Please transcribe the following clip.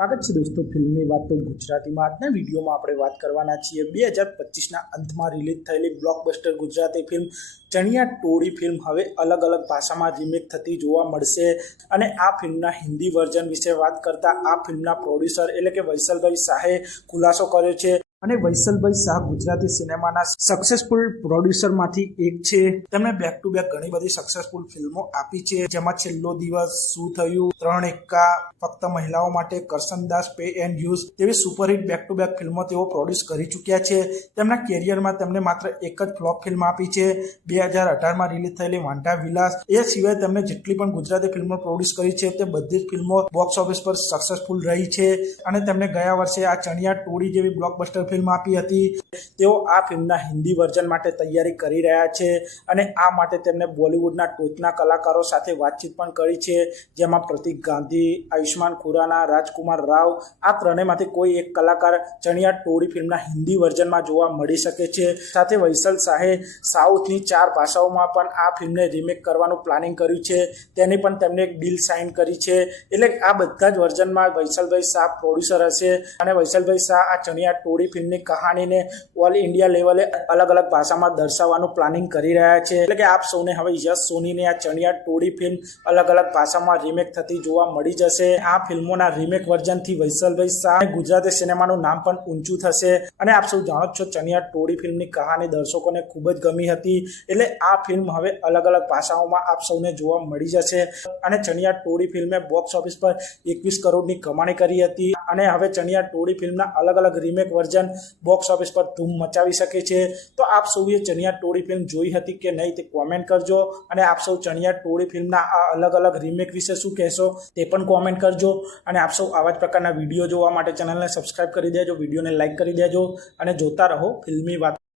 સ્વાગત છે દોસ્તો ફિલ્મની વાતો ગુજરાતીમાં. આજના વિડીયોમાં આપણે વાત કરવાના છીએ 2025ના અંતમાં રિલીઝ થયેલી બ્લોકબસ્ટર ગુજરાતી ફિલ્મ ચણિયા ટોળી ફિલ્મ હવે અલગ અલગ ભાષામાં રીમેક થતી જોવા મળશે. અને આ ફિલ્મના હિન્દી વર્ઝન વિશે વાત કરતા આ ફિલ્મના પ્રોડ્યુસર એટલે કે વૈસલભાઈ શાહે ખુલાસો કર્યો છે. અને વૈસલભાઈ શાહ ગુજરાતી સિનેમાના સક્સેસફુલ પ્રોડ્યુસરમાંથી એક છે. તેમણે બેક ટુ બેક ઘણી બધી સક્સેસફુલ ફિલ્મો આપી છે, જેમાં છેલ્લો દિવસ, શું થયું, 3 એક્કા, ફક્ત મહિલાઓ માટે, કરસનદાસ, પે એન્ડ યુઝ જેવી સુપરહિટ બેક ટુ બેક ફિલ્મો તેઓ પ્રોડ્યુસ કરી ચૂક્યા છે. તેમના કેરિયરમાં તેમને માત્ર એક જ ફ્લોપ ફિલ્મ આપી છે, 2018માં રિલીઝ થયેલી વાંઢા વિલાસ. એ સિવાય તેમણે જેટલી પણ ગુજરાતી ફિલ્મો પ્રોડ્યુસ કરી છે તે બધી જ ફિલ્મો બોક્સ ઓફિસ પર સક્સેસફુલ રહી છે. અને તેમણે ગયા વર્ષે આ ચણિયા ટોળી જેવી બ્લોકબસ્ટર ફિલ્મ આપી હતી. તેઓ આ ફિલ્મના હિન્દી વર્ઝન માટે તૈયારી કરી રહ્યા છે અને આ માટે તેમને બોલિવૂડના ટોચના કલાકારો સાથે વાતચીત પણ કરી છે, જેમાં પ્રતિક ગાંધી, આયુષ્માન ખુરાના, રાજકુમાર રાવ, આ ત્રણેયમાંથી કોઈ એક કલાકાર ચણિયા ટોળી ફિલ્મના હિન્દી વર્ઝનમાં જોવા મળી શકે છે. સાથે વૈસલ શાહે સાઉથની 4 ભાષાઓમાં પણ આ ફિલ્મને રીમેક કરવાનું પ્લાનિંગ કર્યું છે. તેની પણ તેમને એક ડીલ સાઇન કરી છે. એટલે આ બધા જ વર્ઝનમાં વૈસલભાઈ શાહ પ્રોડ્યુસર હશે અને વૈસલભાઈ શાહ આ ચણિયા ટોળી ફિલ્મની કહાનીને ઓલ ઇન્ડિયા લેવલે અલગ અલગ ભાષામાં દર્શાવવાનું પ્લાનિંગ કરી રહ્યા છે. એટલે કે આપ સૌને હવે યશ સોનીની આ ચણિયા ટોળી ફિલ્મ અલગ અલગ ભાષામાં રીમેક થતી જોવા મળી જશે. આ ફિલ્મોના રીમેક વર્ઝનથી વૈસલભાઈ શાહ ગુજરાતી સિનેમાનું નામ પણ ઊંચું થશે. અને આપ સૌ જાણો છો ચણિયા ટોળી ફિલ્મની કહાની દર્શકોને ખૂબ જ ગમી હતી. એટલે આ ફિલ્મ હવે અલગ અલગ ભાષાઓમાં આપ સૌને જોવા મળી જશે. અને ચણિયા ટોળી ફિલ્મે બોક્સ ઓફિસ પર 21 કરોડની કમાણી કરી હતી. અને હવે ચણિયા ટોળી ફિલ્મના અલગ અલગ રીમેક વર્ઝન બોક્સ ઓફિસ પર ધૂમ મચાવી શકે છે. તો આપ સૌએ ચણિયા ટોળી ફિલ્મ જોઈ હતી કે નહીં તે કોમેન્ટ કરજો. અને આપ સૌ ચણિયા ટોળી ફિલ્મના આ અલગ અલગ રીમેક વિશે શું કહેશો તે પણ કોમેન્ટ કરજો. અને આપ સૌ આવા જ પ્રકારના વિડીયો જોવા માટે ચેનલને સબસ્ક્રાઇબ કરી દેજો, વિડીયોને લાઇક કરી દેજો અને જોતા રહો ફિલ્મી વાત.